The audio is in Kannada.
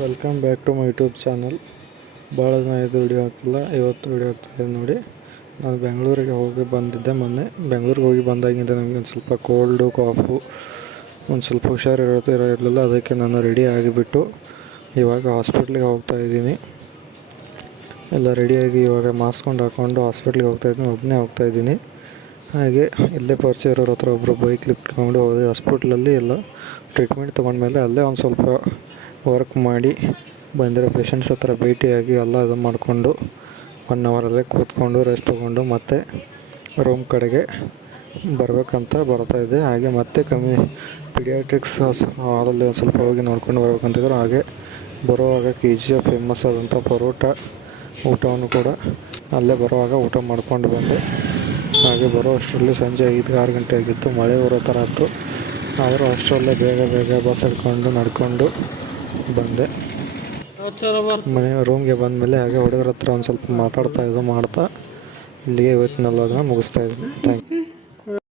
Welcome back to my YouTube channel ಭಾಳ ದಿನ ಇದು ವಿಡಿಯೋ ಹಾಕಿಲ್ಲ. ಇವತ್ತು ವಿಡಿಯೋ ಆಗ್ತಾಯಿದೆ ನೋಡಿ. ನಾನು ಬೆಂಗಳೂರಿಗೆ ಹೋಗಿ ಬಂದಿದ್ದೆ ಮೊನ್ನೆ. ಬೆಂಗಳೂರಿಗೆ ಹೋಗಿ ಬಂದಾಗಿಂದ ನನಗೆ ಒಂದು ಸ್ವಲ್ಪ ಕೋಲ್ಡು ಕಾಫು ಒಂದು ಸ್ವಲ್ಪ ಹುಷಾರಿರೋದು ಇರಲಿಲ್ಲ. ಅದಕ್ಕೆ ನಾನು ರೆಡಿ ಆಗಿಬಿಟ್ಟು ಇವಾಗ ಹಾಸ್ಪಿಟ್ಲಿಗೆ ಹೋಗ್ತಾ ಇದ್ದೀನಿ. ಎಲ್ಲ ರೆಡಿಯಾಗಿ ಇವಾಗ ಮಾಸ್ಕೊಂಡು ಹಾಕ್ಕೊಂಡು ಹಾಸ್ಪಿಟ್ಲಿಗೆ ಹೋಗ್ತಾಯಿದ್ದೀನಿ ಒಬ್ಬನೇ ಹೋಗ್ತಾ ಇದ್ದೀನಿ. ಹಾಗೆ ಇಲ್ಲೇ ಪರಿಚಯ ಇರೋರ ಹತ್ರ ಒಬ್ಬರು ಬೈಕ್ ಲಿಫ್ಟ್ಕೊಂಡು ಹೋದೆ ಹಾಸ್ಪಿಟ್ಲಲ್ಲಿ ಎಲ್ಲ ಟ್ರೀಟ್ಮೆಂಟ್ ತೊಗೊಂಡ್ಮೇಲೆ ಅಲ್ಲೇ ಒಂದು ಸ್ವಲ್ಪ ವರ್ಕ್ ಮಾಡಿ ಬಂದಿರೋ ಪೇಷಂಟ್ಸ್ ಹತ್ರ ಭೇಟಿಯಾಗಿ ಎಲ್ಲ ಇದು ಮಾಡಿಕೊಂಡು ಒನ್ ಅವರಲ್ಲೇ ಕೂತ್ಕೊಂಡು ರೆಸ್ಟ್ ತೊಗೊಂಡು ಮತ್ತೆ ರೂಮ್ ಕಡೆಗೆ ಬರಬೇಕಂತ ಬರ್ತಾಯಿದ್ದೆ ಹಾಗೆ ಮತ್ತೆ ಕಮ್ಮಿ ಪಿಡಿಯಾಟ್ರಿಕ್ಸ್ ಹಾಲಲ್ಲಿ ಒಂದು ಸ್ವಲ್ಪ ಹೋಗಿ ನೋಡ್ಕೊಂಡು ಬರ್ಬೇಕಂತಿದ್ರು. ಹಾಗೆ ಬರುವಾಗ ಕೆ ಜಿ ಎಫ್ ಫೇಮಸ್ ಆದಂಥ ಪರೋಟ ಊಟವನ್ನು ಕೂಡ ಅಲ್ಲೇ ಬರುವಾಗ ಊಟ ಮಾಡ್ಕೊಂಡು ಬಂದೆ. ಹಾಗೆ ಬರೋ ಅಷ್ಟರಲ್ಲಿ ಸಂಜೆ ಐದು ಆರು ಗಂಟೆ ಆಗಿತ್ತು. ಮಳೆ ಬರೋ ಥರ ಇತ್ತು. ಆದರೂ ಅಷ್ಟರಲ್ಲೇ ಬೇಗ ಬೇಗ ಬಸ್ ಹಿಡ್ಕೊಂಡು ನಡ್ಕೊಂಡು ಬಂದೆ. ಮನೆ ರೂಮ್ಗೆ ಬಂದಮೇಲೆ ಹಾಗೆ ಹುಡುಗರ ಹತ್ರ ಒಂದು ಸ್ವಲ್ಪ ಮಾತಾಡ್ತಾ ಇದು ಮಾಡ್ತಾ ಇಲ್ಲಿಗೆ ಇವತ್ತಿನ ಅದನ್ನು ಮುಗಿಸ್ತಾ ಇದ್ದೀನಿ. Thank you